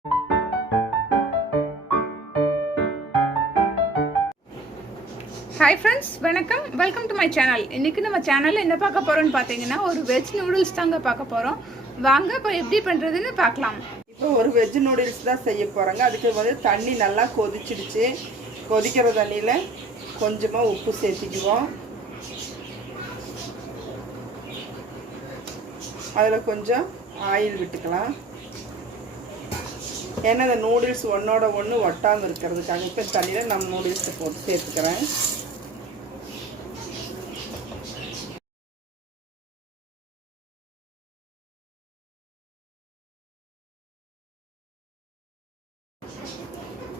Hi friends, வணக்கம். Welcome to my channel. இன்னைக்கு நம்ம சேனல்ல என்ன பார்க்க போறோம்னு பாத்தீங்கன்னா ஒரு வெஜ் நூடுல்ஸ் தாங்க பார்க்க போறோம். வாங்க இப்போ எப்படி பண்றதுன்னு பார்க்கலாம். இப்போ ஒரு வெஜ் நூடுல்ஸ் தான் செய்ய போறாங்க. அதுக்கு வந்து தண்ணி நல்லா கொதிச்சிடுச்சு. கொதிக்கிற தண்ணியில கொஞ்சமா உப்பு சேர்த்துக்குவோம். அதில் கொஞ்சம் ஆயில் விட்டுக்கலாம். ஏன்னா இந்த நூடுல்ஸ் ஒன்றோட ஒன்று ஒட்டாமல் இருக்கிறதுக்காக இப்போ தண்ணியில் நம்ம நூடுல்ஸை போட்டு சேர்த்துக்கிறேன்.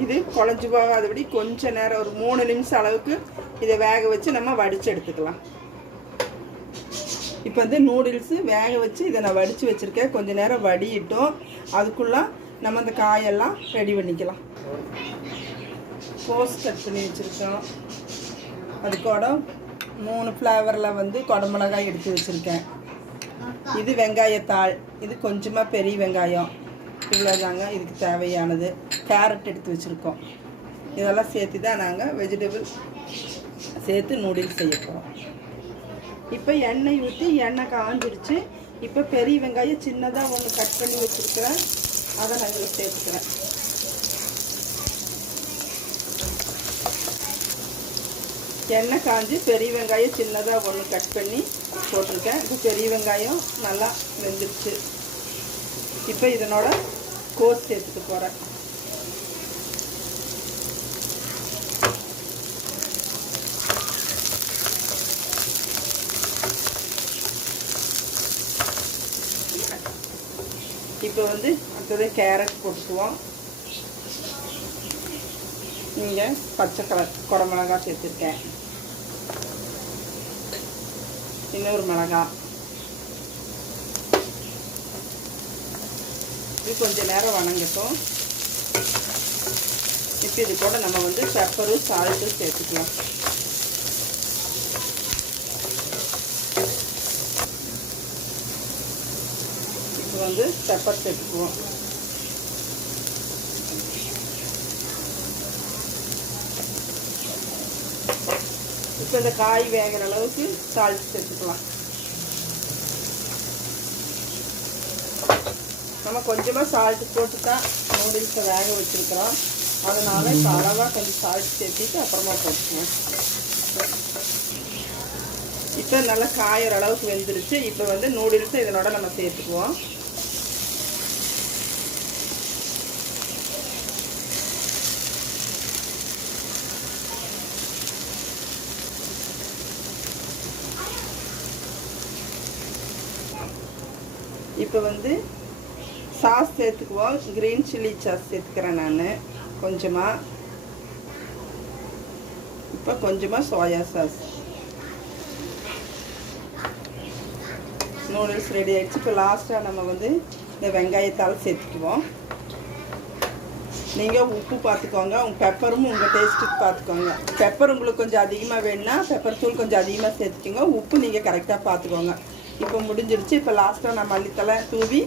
இது குழஞ்சி போகாதபடி கொஞ்ச நேரம் ஒரு 3 நிமிஷம் அளவுக்கு இதை வேக வச்சு நம்ம வடித்து எடுத்துக்கலாம். இப்போ வந்து நூடுல்ஸு வேக வச்சு இதை நான் வடித்து வச்சுருக்கேன். கொஞ்ச நேரம் வடியிட்டோம். அதுக்குள்ளே நம்ம அந்த காயெல்லாம் ரெடி பண்ணிக்கலாம். கோஸ் கட் பண்ணி வச்சுருக்கோம். அதுக்கூட 3 ஃப்ளேவரில் வந்து குடமிளகாய் எடுத்து வச்சுருக்கேன். இது வெங்காயத்தாள், இது கொஞ்சமாக பெரிய வெங்காயம், இவ்வளோதாங்க இதுக்கு தேவையானது. கேரட் எடுத்து வச்சுருக்கோம். இதெல்லாம் சேர்த்து தான் நாங்கள் வெஜிடபிள் சேர்த்து நூடுல்ஸ் செய்ய போகிறோம். இப்போ எண்ணெய் ஊற்றி எண்ணெய் காஞ்சிடுச்சு. இப்போ பெரிய வெங்காயம் சின்னதாக ஒன்று கட் பண்ணி வச்சுருக்கிறேன். அதை நான் இதில் சேர்த்துக்கிறேன். எண்ணெய் காஞ்சி பெரிய வெங்காயம் சின்னதாக ஒன்று கட் பண்ணி போட்டிருக்கேன். இப்போ பெரிய வெங்காயம் நல்லா வெந்துடுச்சு. இப்போ இதனோட கோஸ் சேர்த்துட்டு போகிறேன். இப்போ வந்து அடுத்தது கேரட் போட்டுக்குவோம். இங்கே பச்சை கலர் குடமிளகாய் சேர்த்துருக்கேன். இன்னொரு மிளகாய். இது கொஞ்சம் நேரம் வணங்கட்டும். இப்போ இது கூட நம்ம வந்து பெப்பரும் சால்ட்டும் சேர்த்துக்கலாம். இப்போ வந்து பெப்பர் சேர்த்துக்குவோம். இப்போ இந்த காய் வேகிற அளவுக்கு சால்ட் சேர்த்துக்கலாம். நம்ம கொஞ்சமாக சால்ட்டு போட்டு தான் நூடுல்ஸை வேக வச்சுருக்கிறோம். அதனால் இப்போ அளவாக கொஞ்சம் சால்ட் சேர்த்திட்டு அப்புறமா போட்டுக்குவோம். இப்போ நல்லா காயிற அளவுக்கு வெந்துருச்சு. இப்போ வந்து நூடுல்ஸை இதனோட நம்ம சேர்த்துக்குவோம். இப்போ வந்து சாஸ் சேர்த்துக்குவோம். கிரீன் சில்லி சாஸ் சேர்த்துக்கிறேன் நான் கொஞ்சமாக. இப்போ கொஞ்சமாக சோயா சாஸ். நூடுல்ஸ் ரெடி ஆகிடுச்சு. இப்போ லாஸ்ட்டாக நம்ம வந்து இந்த வெங்காயத்தால் சேர்த்துக்குவோம். நீங்கள் உப்பு பார்த்துக்கோங்க. உங்கள் பெப்பரும் உங்கள் டேஸ்ட்டுக்கு பார்த்துக்கோங்க. பெப்பர் உங்களுக்கு கொஞ்சம் அதிகமாக வேணுன்னா பெப்பர் தூள் கொஞ்சம் அதிகமாக சேர்த்துக்கோங்க. உப்பு நீங்கள் கரெக்டாக பார்த்துக்கோங்க. இப்போ முடிஞ்சிடுச்சு. இப்போ லாஸ்ட்டாக நான் மல்லித்தலை தூவி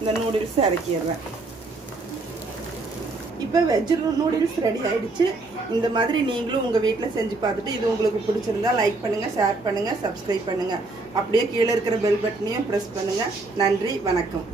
இந்த நூடுல்ஸ் இறக்கிடுறேன். இப்போ வெஜ் நூடுல்ஸ் ரெடி ஆகிடுச்சு. இந்த மாதிரி நீங்களும் உங்கள் வீட்டில் செஞ்சு பார்த்துட்டு இது உங்களுக்கு பிடிச்சிருந்தா லைக் பண்ணுங்கள், ஷேர் பண்ணுங்கள், சப்ஸ்கிரைப் பண்ணுங்கள். அப்படியே கீழே இருக்கிற பெல் பட்டனையும் ப்ரெஸ் பண்ணுங்கள். நன்றி, வணக்கம்.